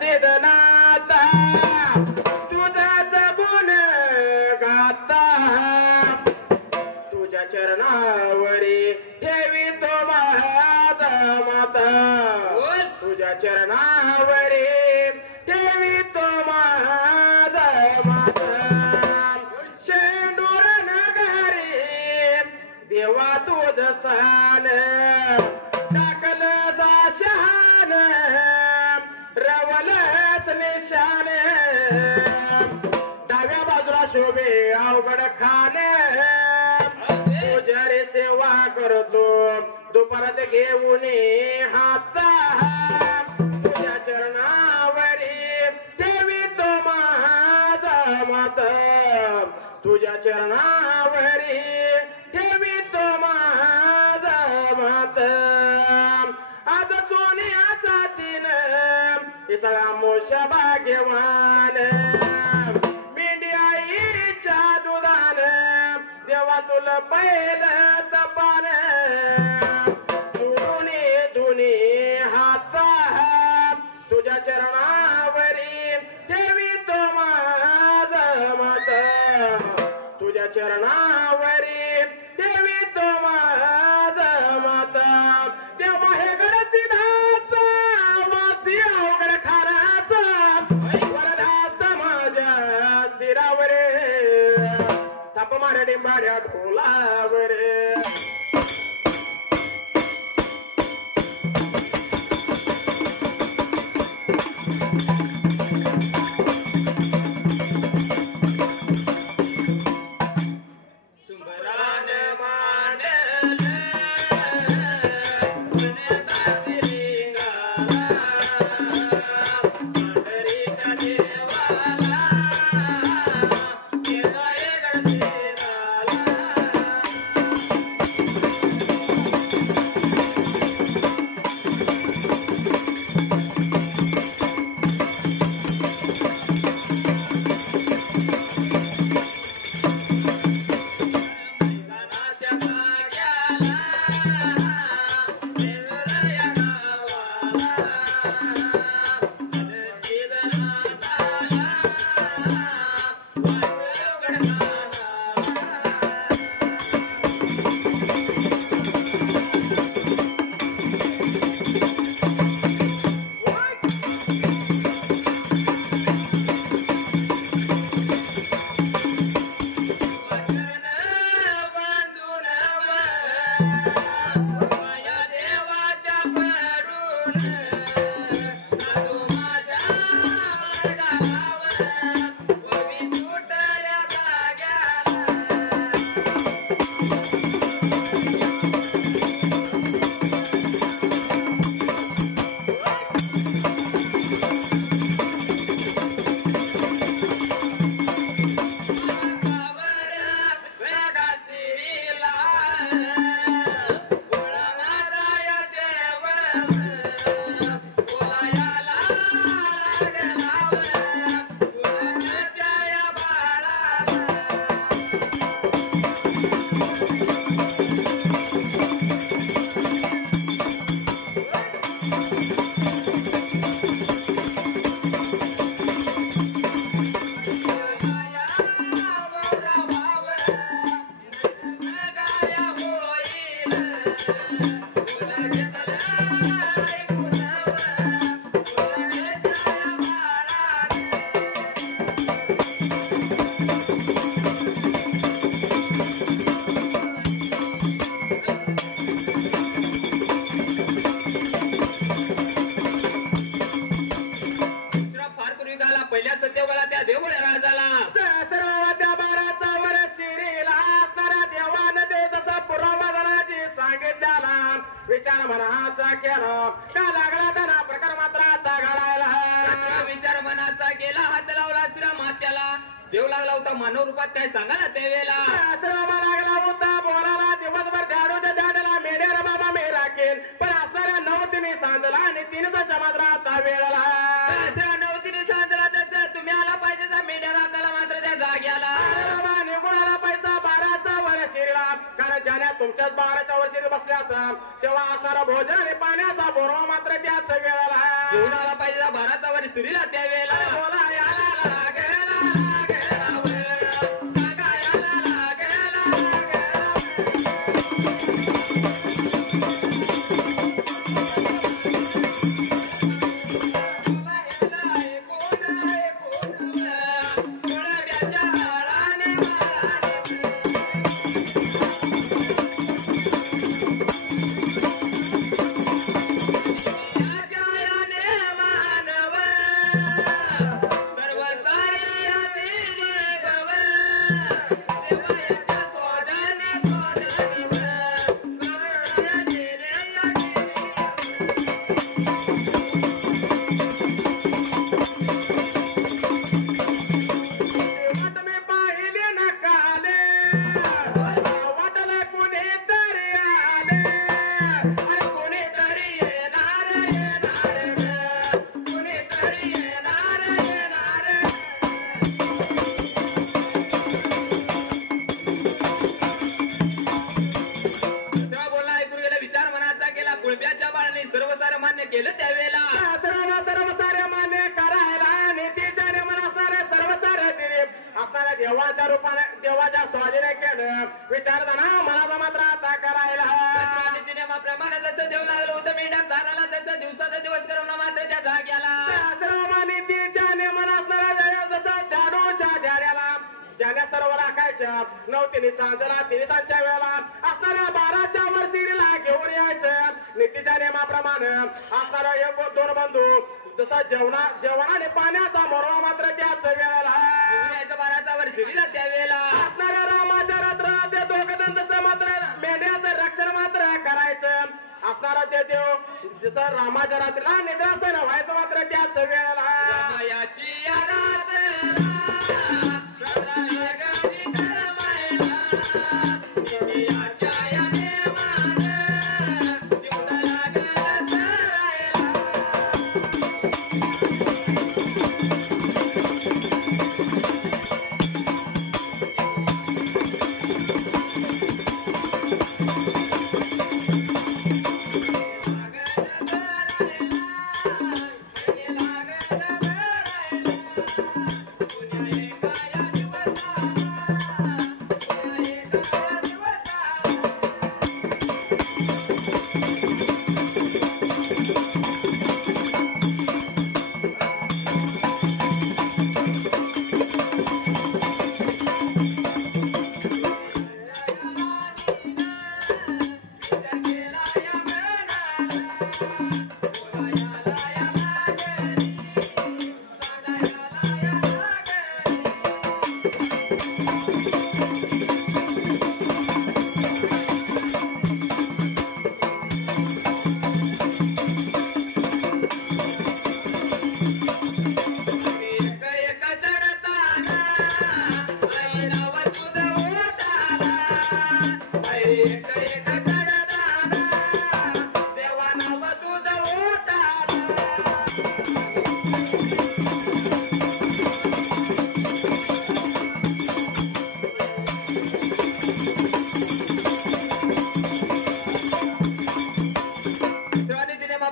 सिद्धनाथा तुझाच गुण गाता तुझ्या चरणावरी ठेवी तो माझा माता तुझ्या चरणावरी ठेवी तो माझा माता शेंडूर नगरी देवा तुझ स्थान टाकलं शहान रवलस निशान डाव्या बाजूला शोभे अवघड खान तुझ्या रे सेवा करतो दुपारात घेऊन हाता तुझ्या चरणावरी ठेवितो माझा माता तुझ्या चरणावरी ठेवितो माझा माता आज सोन्याचा दिन हे सगळा मोशा भाग्यवान मेंढ्याईच्या दुधान देवा तुला पहिलं तपान दुनी हाता तुझ्या चरणावरी ठेवितो माझा माता तुझ्या चरणावरी ठेवितो माझा माता देवा हे गडसिधाचा वासी अवघड खानाचा वरदास्त माझ्या शिरावर थाप मार डिंबाड्या ढोलावर विचार मनाचा केला का लागला धना प्रकार मात्र आता घडायला विचार मनाचा केला हात लावला श्रीराम हात्याला देव लागला होता मानव रूपात काय सांगायला त्यावेळेला श्रीरामा लागला होता बोलाला दिवसभर झाडूच्या झाडाला मेढ्या बाबा मे राखेल पण असणाऱ्या नवतीने सांजला आणि तिनेचा जमात राहता वेळाला नवतीने सांजला तसं तुम्ही आला पाहिजे मेढ्या राखायला मात्र त्या जाग्याला बाबा निघून आला पैसा 12चा वर शिरला कारण ज्याने तुमच्याच 12च्या वर शिर तेव्हा असणारा भोजन आणि पाण्याचा बोरवा मात्र त्याच वेळाला घेऊन आला पाहिजे 12चा वर सुरीला त्यावेळेला बोला याला लागेला लागेला वेळ सांगा याला लागेला लागेला केलं त्यावेळेला सर्व मान्य करायला नीतीच्या नियमानुसार सर्व सारे दिलीप असणाऱ्या देवाच्या रूपाने देवाच्या स्वाधीने केलं विचारताना मनाचा मात्र आता करायला नियमाप्रमाणे जसं देव लागलं होतं मेंढ्या चाराला त्याचा दिवसाचा दिवस करवला मात्र त्या जाग्याला सर्व नीतीच्या नियमानुसार जसं झाडूच्या ध्याड्याला ज्याने सर्व राखायच्या 9 तिन्ही सांजला तिन्ही सांच्या वेळेला असणाऱ्या 12च्या वर सिरीला घेऊन यायचं नीतीच्या नियमाप्रमाणे असणारा हे दोन बंधू जसा जेवण आणि पाण्याचा मोरवा मात्र त्याच वेळेला 12चा वर शिरीला त्यावेळेला असणाऱ्या रामाच्या रात्र ते दोघं जसं मात्र मेंढ्याचं रक्षण मात्र करायचं असणारा ते देव जसं रामाच्या रात्रीला निद्रासन व्हायचं मात्र त्याच वेळेला याची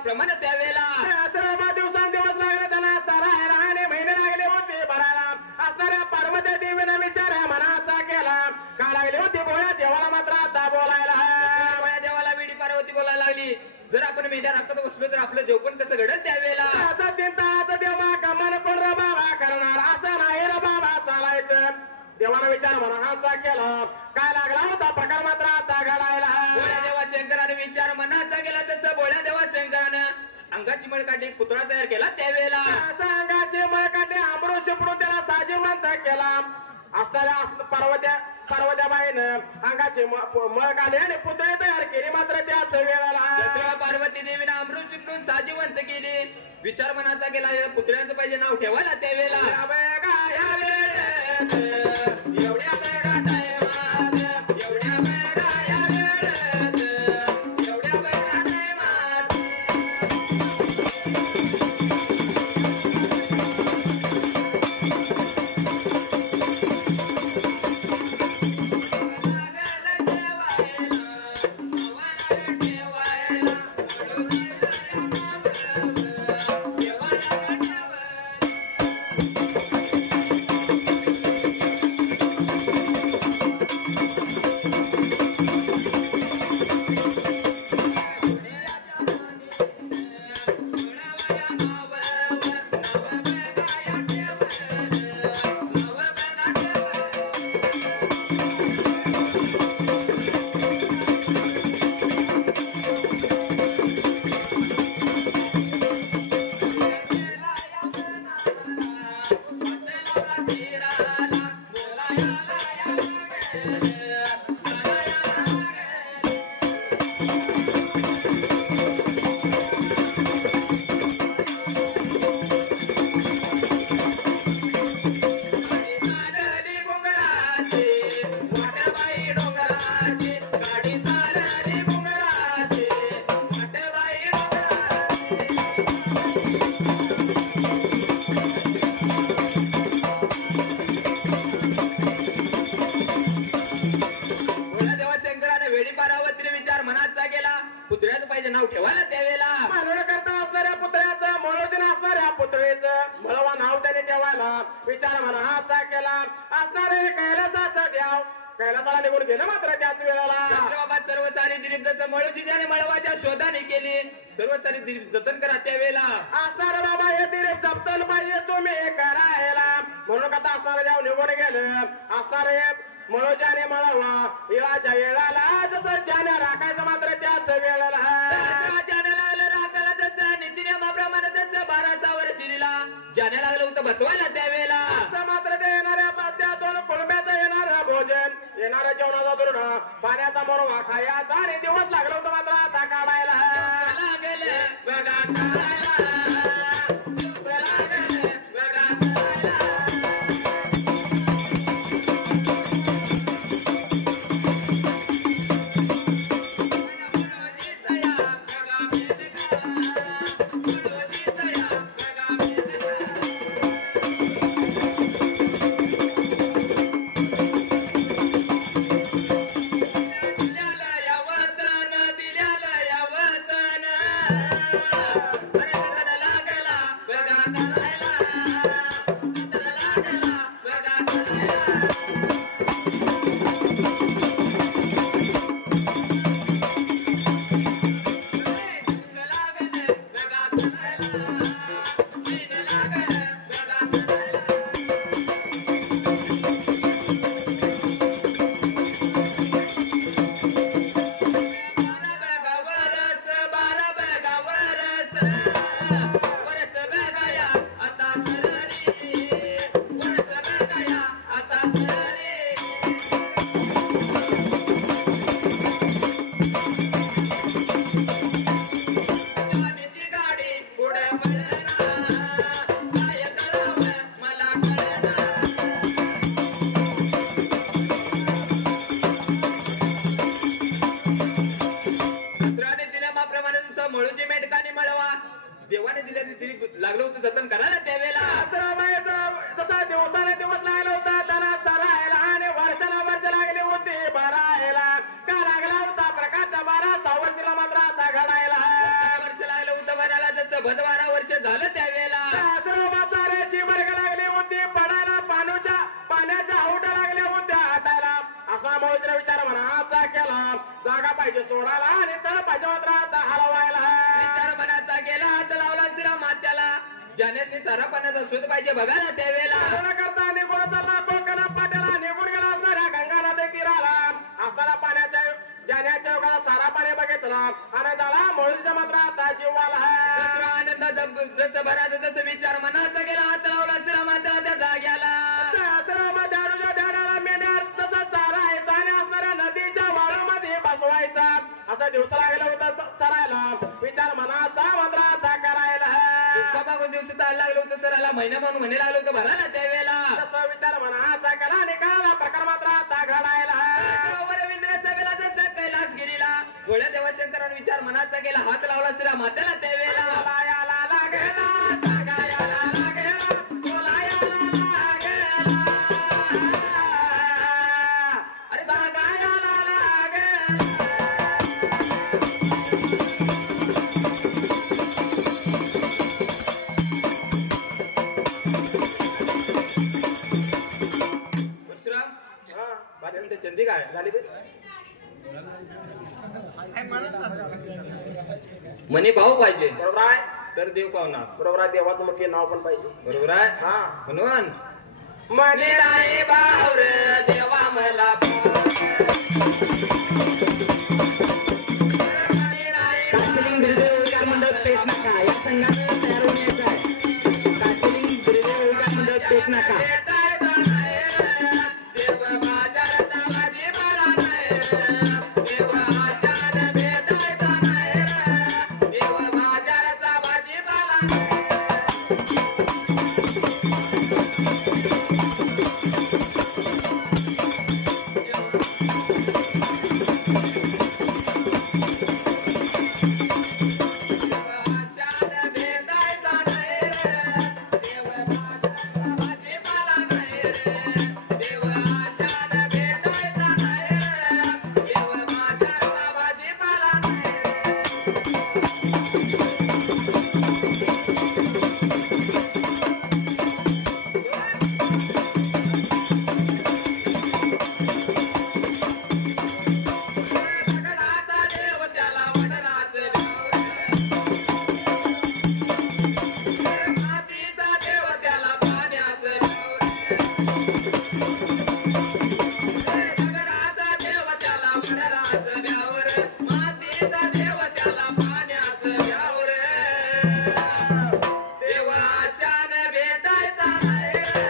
प्रमाणे त्यावेळेला दिवसांदिवस लागले त्यांना सरायला आणि महिने लागले होते भरायला असणाऱ्या पार्वती देवीने विचार मनाचा केला का लागली होती बोला देवाला मात्र आता बोलायला देवाला वेडी पार्वती बोलायला लागली जर आपण मेंढ्या राखत बसलो तर आपलं देव पण कसं घडल त्यावेळेला असं तीन देवा कमान कोण रे बाबा करणार असं नाही रे बाबा चालायचं देवाला विचार मनाचा केला काय लागला होता प्रकार मात्र आता घडायला देवा शंकराने विचार मनाचा केला तसं बोळ्या देवा शंकरानं अंगाची मळ काढली पुतळा तयार केला त्यावेळेला अंगाची मळ काढली आंबडून शिपडून त्याला साजिवंत केला असणाऱ्या पार्वत्याबाईनं अंगाची मळ काढली आणि पुतळी तयार केली मात्र त्याच वेळेला पार्वती देवीनं अमृत चिपडून साजिवंत केली विचार मनाचा केला या पुतळ्यांचं पाहिजे नाव ठेवायला त्यावेळेला एवढ्या वेळा केला विचार मनाचा केला असणारे कैलासाचा द्याव कैलासाला निघून गेलं मात्र त्याच वेळेला चंद्रबाबा सर्व सारी दिलीप जसं मळू आणि मळवाच्या शोधाने केली सर्व सारी दिलीप जतन करा त्यावेळेला असणार बाबा हे दिलीप जपतल पाहिजे तुम्ही करायला म्हणून आता असणार देव निघून गेलं असणारे मळोजाने मळवा इळाच्या येळाला जसं ज्याने राखायचं मात्र त्याच वेळेला ज्याने लागलं राखायला जसं नीतिनियमाप्रमाणे जसं 12चा वर्षी दिला ज्याने लागलं होतं बसवायला त्यावेळेला असं मात्र ते येणाऱ्या पात्यातून कुळब्याचं येणार भोजन येणाऱ्या जेवणाचा दुर्ड पाण्याचा मोरवा खायचा आणि दिवस लागला होता मात्र आता काढायला लागलं बघा खायला मळूची मेटकाने मळवा देवाने दिल्याने दिली लागलं होतं जतन करायला त्यावेळेला जसा दिवसाने दिवस लागला होता त्याला सरायला आणि वर्षाला वर्ष लागले होते भरायला का लागला होता प्रकाश 12चा वर्षीला मात्र आता घडायला वर्ष लागलं होतं भरायला जसं 12 वर्ष झालं त्यावेळेला सासऱ्याची बरग लागली होती पडायला पाण्याच्या हौटा लागल्या होत्या हाताला असा मौजला विचार मनाचा केला जागा पाहिजे सोडायला आणि तळ पाहिजे मात्र आता हलवायला विचार मनाचा गेला हात लावला श्रीराम मात्याला ज्याने चारा पाण्याचा शोध पाहिजे बघायला त्यावेळेला करता निघून चालला कोकणा पाट्याला निघून गेला असणाऱ्या गंगा नदी तीराला असताना पाण्याच्या जाण्याच्या योगाला चारा पाणी बघितला आणि झाला मळूच्या मात्र आता जीवाला आनंद जसं भरात जसं विचार मनाचा गेला हात लावला श्रीराम मात्याला त्या जाग्याला असा दिवस लागला होता सरायला विचार मनाचा मात्र आता करायला दिवस लागलं होतं सरायला महिना म्हणून म्हणे लागलं होतं भरायला त्यावेळेला तसा विचार मनाचा करा निकाला प्रकार मात्र आता घडायला रवींद्र सभेला जसं कैलास गिरीला गोळ्या देवाशंकरांनी विचार मनाचा गेला हात लावला श्रीराम मात्याला त्यावेळेला चंदी काय झाली म्हणे भाऊ पाहिजे बरोबर आहे तर देव पावणार बरोबर आहे देवाचं मुख्य नाव पण पाहिजे बरोबर आहे हा म्हणून म्हणे नाही भावर देवा मला देव आशान भेटायचा नाही रे.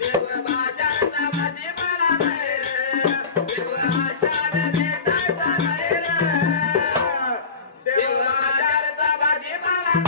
देव बाजारचा भाजीपाला नाही रे. देव आशान भेटायचा नाही रे. देव बाजारचा भाजीपाला